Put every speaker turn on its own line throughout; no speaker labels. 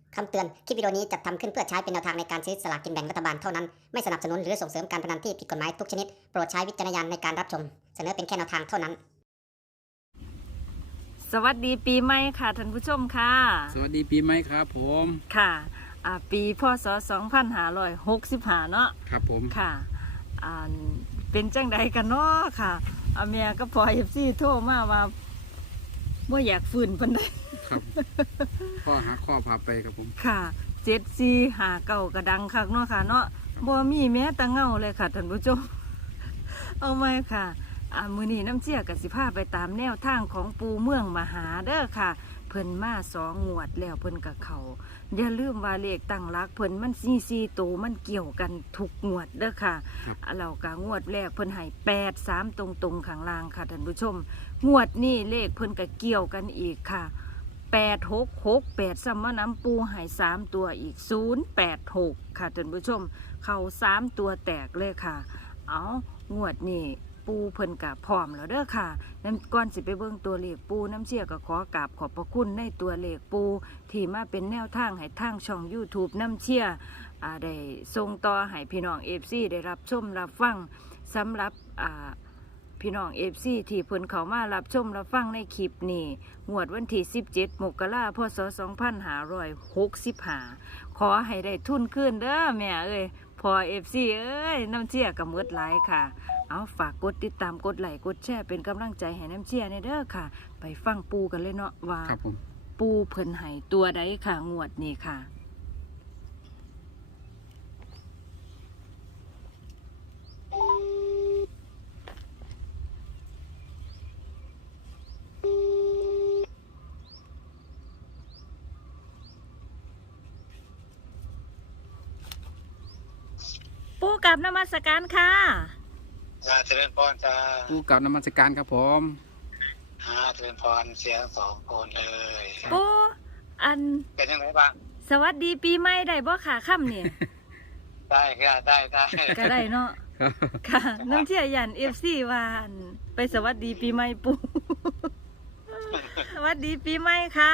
คำเตือน คลิปวิดีโอนี้จัดทำขึ้นเพื่อใช้เป็นแนวทางในการซื้อสลากกินแบ่งรัฐบาลเท่านั้น ไม่สนับสนุนหรือส่งเสริมการพนันที่ผิดกฎหมายทุกชนิด โปรดใช้วิจารณญาณในการรับชม เสนอเป็นแค่แนวทางเท่านั้น
สวัสดีปีใหม่ค่ะท่านผู้ชมค่ะ
สวัสดีปีใหม่ครับผม
ค่ะปีพศ2565เนาะ
ครับผม
ค่ะเป็นจังใดกันเนาะค่ะเมียก็พอFCโทรมาว่าบ่อยากฟื้นปานใด
ครับ ข้อหาข้อพาไปครับผม
ค่ะ7459กระดังคักเนาะค่ะเนาะบ่มีแม้แต่เงาเลยค่ะท่านผู้ชม เอาไหมค่ะมื้อนี้น้ำเชี่ยกับสิพาไปตามแนวทางของปูเมืองมหาเด้อค่ะ เพิ่นมา2 งวดแล้วเพิ่นกับเขาอย่าลืมว่าเลขตั้งหลักเพิ่นมัน4ตัวมันเกี่ยวกันทุกงวดเด้อค่ะ
ครับ
เรากะงวดแรกเพิ่นให้83ตรงๆข้างล่างค่ะท่านผู้ชม งวดนี้เลขเพิ่นก็เกี่ยวกันอีกค่ะ8668ซ้ำมาน้ำปูให้3ตัวอีก086ค่ะท่านผู้ชม เข้า3ตัวแตกเลยค่ะ เอางวดนี้ปูเพิ่นกะพร้อมแล้วเด้อค่ะนั้นก่อนสิไปเบิ่งตัวเลขปูน้ำเชี่ยก็ขอกราบขอบพระคุณในตัวเลขปูที่มาเป็นแนวทางให้ทางช่อง YouTube น้ำเชี่ยได้ส่งต่อให้พี่น้อง FC ได้รับชมรับฟังสำหรับพี่น้อง FC ที่เพิ่นเข้ามารับชมรับฟังในคลิปนี้งวดวันที่17 มกราคม พศ 2565ขอให้ได้ทุนขึ้นเด้อแม่เอ้ยพอ FC เอ้ยน้ำเชี่ยก็หมดหลายค่ะเอาฝากกดติดตามกดไลค์กดแชร์เป็นกำลังใจให้น้ำเชี่ยในเด้อค่ะ ไปฟังปูกันเลยเนาะว่า
ครับผม
ปูเพิ่นให้ตัวใดค่ะงวดนี้ค่ะ ปูกับนมัสการค่ะ
เจริญพรจ้า
ผู้กับนมัสการครับผม
เจริญพรเสียง2 คนเลย
ปูอัน
เป็นยังไงบ้าง
สวัสดีปีใหม่ได้บ่ค่ะค่ำเนี่ย
ได้ค่ะได้
ก็ได้เนาะ
ครับ
ค่ะ น้ำเชี่ยยัน FC ว่าอั่นไปสวัสดีปีใหม่ปู สวัสดีปีใหม่ค่ะ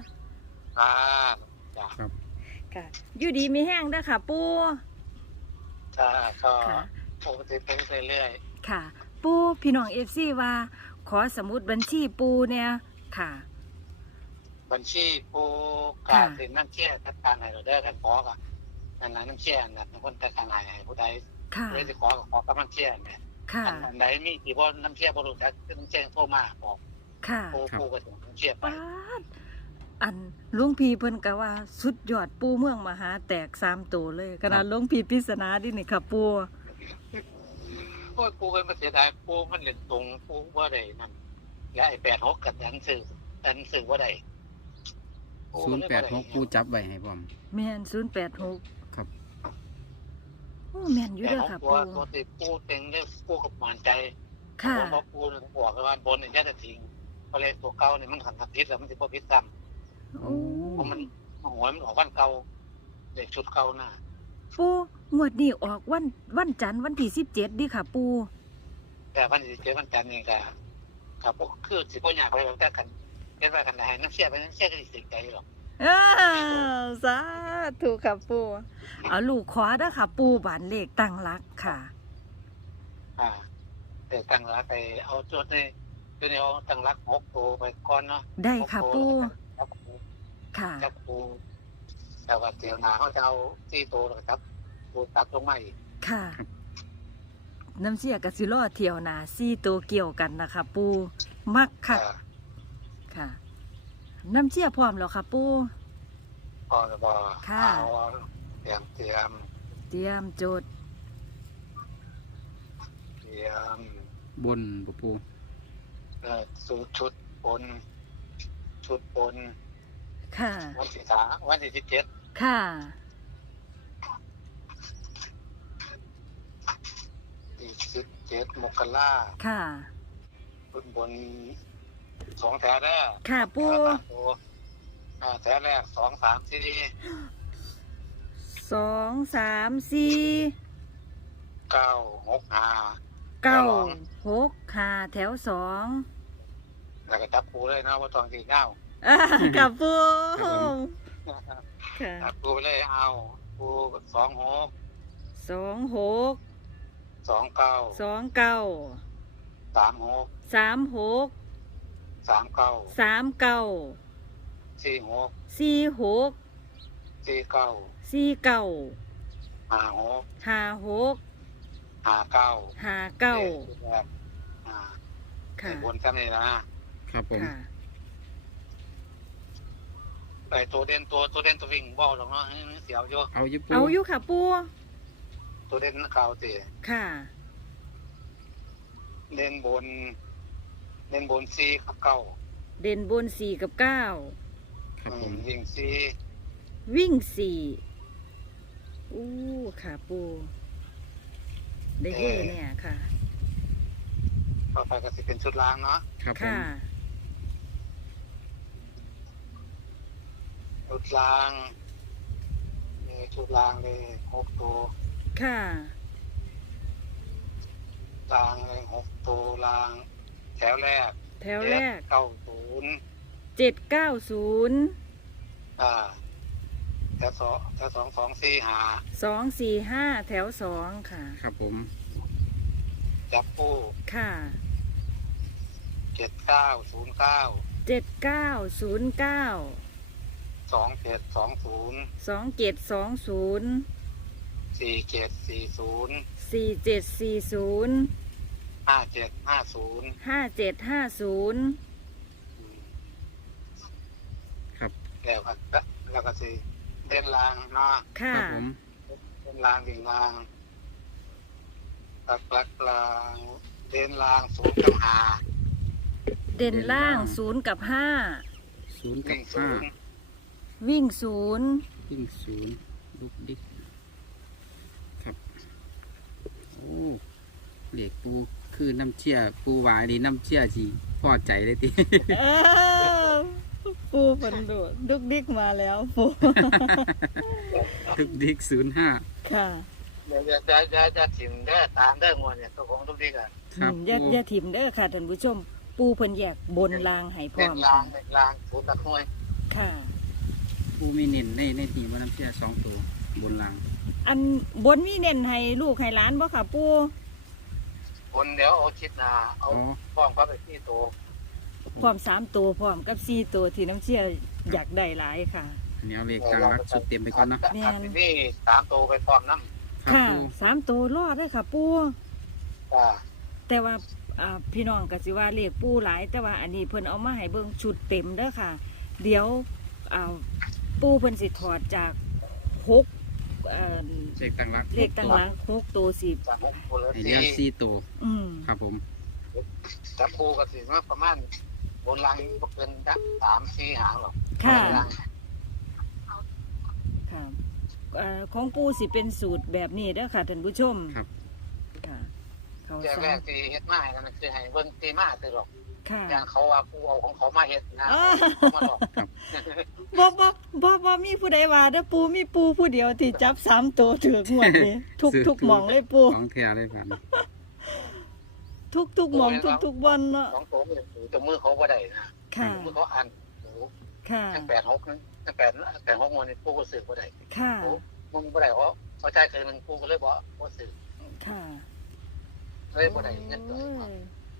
จ้า
ครับ
ค่ะ อยู่ดีมีแห้งเด้อค่ะ ปู
จ้าก็
ค่ะ
ปกติไปเรื่อย
ค่ะ ปูพี่น้อง FC ว่า ขอสมุดบัญชีปูเนี่ยค่ะ
ๆบัญชีปูกา
ค่ะ
รเป็นน้ำเชี่ยจัดการให้เราได้กันขอกันนั่นน้ำเชี่ยนะเป็นคนจัดการให้ผู้ใด
ค่ะ
เลยจะขอกำลังเชี่ยเนี่ย
ค่ะ
อันไหนมีกี่บ่น้ำเชี่ยบ่รู้จักน้ำเชี่ยโทรมาบอก
ค่ะ
ปูก็ถึงน้ำเชี่ยไป
ปาดอันหลุงพี่เพิ่นก็ว่าสุดยอดปูเมืองมหาแตก3ตัวเลยขนาดหลุงพี่ปริศนาดินี่ค่ะปู
โอ้ยปูเป็นมาเสียดายปูมันเล่นตรงปูว่าได้นั่นและไอ้86กับดันสื่อว่าได้
086ผู้จับไว้ให้ผม
แม่น086
ครับ
โอ้แม่นอยู่เด้อค่ะ
ปู
ปู
ตัวติดปูเต็งได้ปูกับหมานใจ
ค่ะ
เพราะปูเนี่ยบอกว่าบนเนี่ยจะทิ้งเพราะเลขตัวเก่าเนี่ยมันขันทับพิษแล้วมันจะพอพิษซ้
โอ้
ำเพราะมันหัวมันออกวันเก่าเด็กชุดเก่าหน้า
ปูงวดนี้ออกวันจันทร์วันที่17ดิค่ะปู
แต่วันที่7วันจันทร์นี่ก็ครับพวกคือสิบ่อยากไปแล้วแต่กันเห็นว่ากันได้น้ำเชี่ยไปน้ำเชี่ยก็สิสิใจหรอก
สาธุค่ะปูเอาลูกขวาเด้อค่ะ ปูบ้านเลขตั้งหลักค่ะ
แต่ตั้งรักไปเอาจุดนี่คือเอาตั้งรัก6ตัวไปก่อนเนาะ
ได้ค่ะปู
ครับ
ค่ะ
ครับปูแต่ว่าเดี๋ยวหนาเขาจะเอา4ตัวแล้วครับปูตัดลงมาอีก
ค่ะ น้ำเสียกับสิรอเที่ยวหนา4ตัวเกี่ยวกันนะคะ ปูมักค่ะ ค่ะ น้ำเชี่ยพร้อมแล้วค่ะ ปู
พอจะบอก
ค่ะ
เอาเตรียม
เตรียมโจทย์
บนปูปู
สูตรชุดปน
ค่ะ
วันที่17
ค่ะ
มกรา
ค่ะ
บน2แถวเด้อ
ค่ะปู
แถวแรก2 3 4
2 3 4
9 6 5
9 6 5แถว2
แล้วก็จับปูเลยนะว่าตอง4 9
กับปูค่ะ
ปูเลยเอาปู26
26
29
29
36
36
39
39
46
46
49
49
56
56
59
59
อ่า
ค่ะ
บนซ้ำนี่นะครับ
ผม
ค่ะ
ไอ้ตัวเด่นตัววิ่งบ่หรอกเนาะเสียวอยู่
เอาอยู่ปู
เอาอยู่ค่ะปู
ตัวเด่นข่าวติ
ค่ะ
เล่นบน4กับ9
เด่นบน4กับ9
ครับผม
วิ่ง4
วิ่ง4อู้ค่ะปูได้เฮ่เนี่ยค่ะ
ต่อไปก็สิเป็นชุดล้างเนาะ
ครับผม
ค่ะ
ชุดล้างนี่ชุดล้างเลย6ตัว
ค่ะ
ล้างเลย6ตัวล้าง แถวแรก
แถวแรก
90
790
แถว2 2 4 5
245 แถว2ค่ะ
ครับผม
จับคู่
ค่ะ
7909
7909
2720
2720
4740
4740
5750
5750
ครับ
แล้วก็สิเล่นรางเนาะ
ค่ะ
ครับผม
เล่นรางวิ่งรางลักรางเล่นราง0กับ5
เด่นล่าง0กับ
ศูนย์กั
วิ่
บ
ง
ห้า
5 วิ่ง 0
วิ่งศูนย์ลูกดิกครับโอ้เหล็กปูคือน้ำเชี่ยปูหวายดีน้ำเชี่ยจีพอใจเลยติ
เออปูฝันดูดุกดิกมาแล้วปู
ทุกดิก05
ค่ะ
เดี๋ยวจะถิ่มได้ตามได้งวดเนี่ยตัวของทุกทีกัน
ครับ
อย่าถิ่มเด้อค่ะท่านผู้ชม ปูเพิ่นแยกบนรางให้พร้
เล่
อน ม
รา
ค่ะ
งเล่นรางศูนย์ตะคุย
ค่ะ
ปูมีเน้นในทีว่าน้ำเชี่ย2ตัวบนราง
อันบนมีเน้นให้ลูกให้หลานบ่ค่ะปู
คนเดี๋ยวเอาชิดนาเอา
อ๋อ
ฟ้องเขาไปที่ตัว
พร้อม3ตัวพร้อมกับ4ตัวที่น้ำเชี่ยอยากได้หลายค่ะ
อันนี้เอาเลขกลางรักสุดเต็มไปก่อนเนาะ
แม่น
นี่3ตัวไปพร้อมน้ำ
ครับ
ค่ะ
ปู
3ตัวรอดได้ค่ะปู
อ่า
แต่ว่าพี่น้องก็สิว่าเลขปูหลาย แต่ว่าอันนี้เพิ่นเอามาให้เบิ่งชุดเต็มเด้อค่ะ เดี๋ยวปูเพิ่นสิถอดจาก6
เลขตั้งรัก
เลขตั้งหลัง6ตัว10
จาก6ตัวเหลือ
ให้เรียก4ตัว
อืม
ครับผม
จับคู่ก็สิมาประมาณบนรางก็เป็น3-4หางหรอก
ค่ะ
บนราง
ค่ะของปูสิเป็นสูตรแบบนี้เด้อค่ะท่านผู้ชม
ครับ
ค่ะเขา
แรก
ส
แร
อก น
ที่เฮ็ดมาให้กันคือให้เบิ่งตีมาคือหรอก
ค่ะ
อย่างเขาว่าผู้เอาของเขามาเฮ็ดนะ
อ้า
เขามาหลอก
บ่มีผู้ใดว่าเด้อปูมีปูผู้เดียวที่จับ3ตัวถือกงวดนี้ทุกหม่องเลยปู
ของแท้เลยผ่าน
ทุกหม่องทุกบอนเนาะ
ของตัวมันอยู่ตัวมือเขาบ่ได้นะ
ค่ะ
มือเขาอ่านโอ้
ค่ะ
ทั้ง86นึงทั้ง86งวดนี่ผู้ก็ซื้อบ่ได้
ค่ะ
โอ้มึงบ่ได้เพราะเขาจ่ายคืนนึงผู้ก็เลยบ่ซื้อ
ค่ะ
เลยบ่ได้เงินตัวนี้
โอ้ย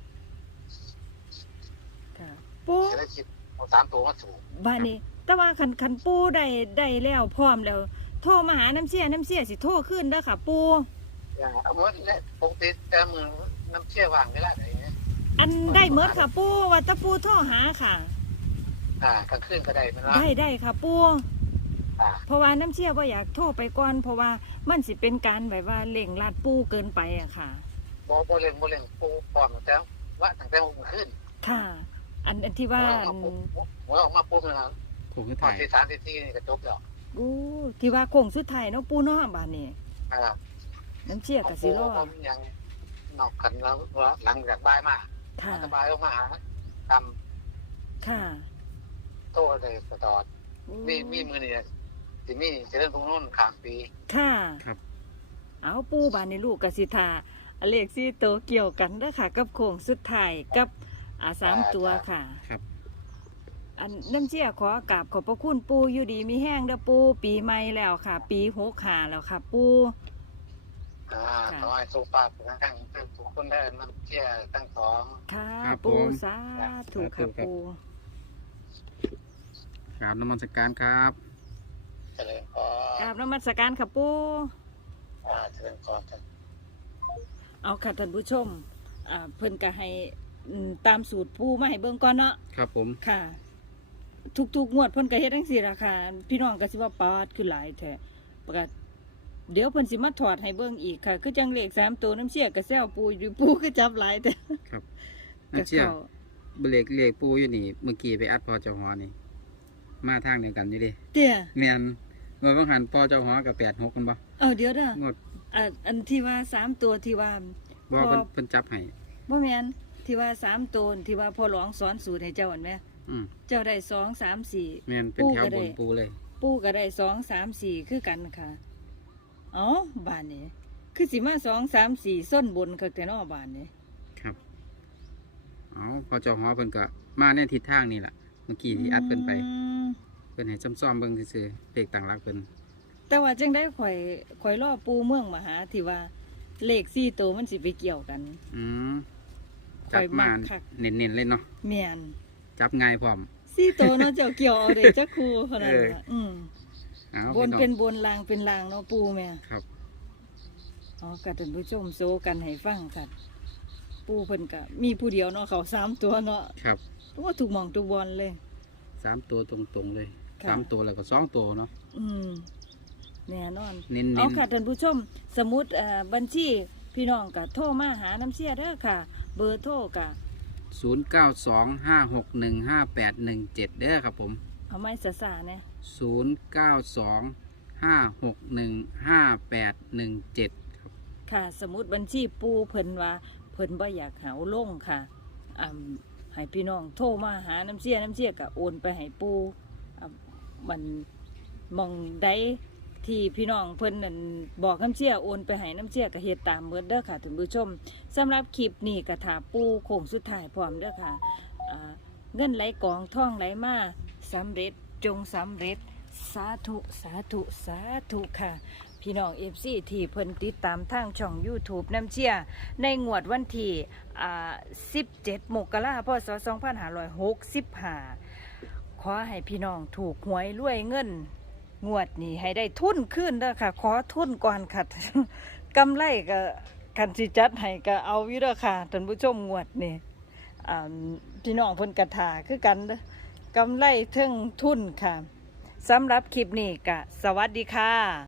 ค่ะปู
ก็เลยคิดเอา3ตัวมาสูง
บ้านนี้ แต่ว่าคันปูได้แล้วพร้อมแล้ว โทรมาหาน้ำเสียสิโทรขึ้นเด้อค่ะ ปู
อย่างเอาหมดเนี่ยปกติแต่มือน้ำเชี่ยวางเวลาไหนเนี่ย
อันได้เมิดค่ะ ปูว่าแตะปูโทรหาค่ะ
กลางคืนก็ได้มันว่า
ได้ค่ะ ปู
อ่า
เพราะว่าน้ำเชี่ยว่าอยากโทรไปก่อน เพราะว่ามันสิเป็นการแบบว่าเล่งลาดปูเกินไปอะค่ะ
บ่เล่นปูพร้อมแต่ว่าตั้งแต่มื้อคืน
ค่ะ อันที่ว่า
หวยออกมาปุ๊บนะ
ผมก็
ตอ
ถ่าน ย
ที่3ที่4นี่ก็จบแล้ว
อู้ที่ว่าโค้งสุดท้ายเนาะปูเนาะบ้านนี้
อ่า
น้ำเชี่ยกับสิรอ
ผมยังนอกกันแล้วหลังจากบ่ายมา
ค่ะ
สบายลงมาหาท
ค่ะ
ำโตเลยตลอด
อู้
มีมือนี่สิมีเจริญพงษ์นุ่นข้ามปี
ค่ะ
ครับ
เอาปูบ้านในลูกกสิทาอเลขซี่โตวเกี่ยวกันเด้อค่ะ กับโค้งสุดท้ายกับ3ตัวค่ะ
ครับ
อันน้ำเชี่ยขอกราบขอบพระคุณปูอยู่ดีมีแห้งเด้อปูปีใหม่แล้วค่ะ ปี65แล้วค่ะปู
ขอให้สุขภาพแข็งแรงทุกคนได้น้ำเชี่ยทั้งสอง
ค่ะ
ครับ
ปู
ผม
สาธุค่ะ
สาธุครับ
ปู
กราบนมัสการครับ
เจริญพร
กราบนมัสการค่ะปู
เจริญพร
เอาค่ะท่านผู้ชมเพิ่นก็ให้ตามสูตรปูมาให้เบิ่งก่อนเนาะ
ครับผม
ค่ะ ทุกๆงวดเพิ่นก็เฮ็ดจังซี่ล่ะค่ะพี่น้องก็สิว่าปาดคือหลายแท้ประกาศเดี๋ยวเพิ่นสิมาถอดให้เบิ่งอีกค่ะ คือจังเลข3ตัวน้ำเชี่ยก็แซวปูอยู่ปูก็จับหลายแต่
ครับน้ำเชี่ยเลขปูอยู่นี่เมื่อกี้ไปอัดพอเจ้าหอนี่มาทางเดียวกันอยู่ดิ
เตี้ย
แม่นเมื่อบางหันพอเจ้าหอกับ86กันบ่
เดี๋ยวเด้อง
ด
อันที่ว่า3ตัวที่ว่า
บ่เพิ่นจับให้
บ่แม่นที่ว่า3ตัวที่ว่าพ่อหลวงสอนสูตรให้เจ้าอันแม่
อืม
เจ้าได้2 3 4
แม่นเป็นแถวบนปูเลย
ปู่ก็ได้2 3 4คือกันค่ะเอ้าบ้านนี้คือสิมา2 3 4ส้นบนคักแต่เนอบ้านนี้
ครับเอาพอเจ้าหอเพิ่นก็มาในทิศทางนี่ล่ะเมื่อกี้ที่อัดเพิ่นไป เพิ่นให้ซ่อมๆเบิ่งซื่อๆเลขต่างหลักเพิ่น
แต่ว่าจังได้ข่อยรอปูเมืองมาหาที่ว่าเลข4ตัวมันสิไปเกี่ยวกัน
อืม
ข่
จั
อย
บ
มั
มาก
คัก
เน้นๆเลยเนาะ
แม่น
จับง่ายพร้อม
4ตัวเนาะเจ้าเกี่ยวเอาเด้จักครูเท่านั้นล่ะ
เอา
บน
พี่อง
เป็นบนลางเป็นลางเนาะปูแม่
ครับ
อ๋อก็ท่านผู้ชมโซกันให้ฟังค่ะปูเพิ่นก็มีผู้เดียวเนาะเขา3ตัวเนาะ
ครับ
ว่าถูกหมองถูกบอลเลย
3ตัวตรงๆเลย
ค่ะ
3ตัวแล้วก็2ตัวเนาะ
แน่นอน
เน้น
เอาค่ะท่านผู้ชมสมุดบัญชีพี่น้องก็โทรมาหาน้ำเสียเด้อค่ะ เบอร์โทรก็
0925615817เด้อครับผม
เอาไม้สาๆนะ
0925615817ครับ
ค่ะ สมุดบัญชีปูเพิ่นว่าเพิ่นบ่อยากหาวลงค่ะให้พี่น้องโทรมาหาน้ำเสียก็โอนไปให้ปูมันมองได้ที่พี่น้องเพิ่นนั่นบอกน้ำเสียโอนไปให้น้ำเสียก็เฮ็ดตามเบิดเด้อค่ะท่านผู้ชมสำหรับคลิปนี้ก็ถาปูโค้งสุดท้ายพร้อมเด้อค่ะเงินไหลกองท่องไหลมาสำเร็จจงสำเร็จสาธุสาธุสาธุค่ะ พี่น้อง FC ที่เพิ่นติดตามทางช่อง YouTube น้ำเชียในงวดวันที่17 มกราคม พ.ศ. 2565 ขอให้พี่น้องถูกหวยรวยเงิน งวดนี้ให้ได้ทุนขึ้นเด้อค่ะ ขอทุนก่อนค่ะ กำไรก็คันสิจัดให้ก็เอาอยู่เด้อค่ะท่านผู้ชมงวดนี้พี่น้องเพิ่นกระถาคือกันเด้อกำไรเทิงทุนค่ะสำหรับคลิปนี้ก็สวัสดีค่ะ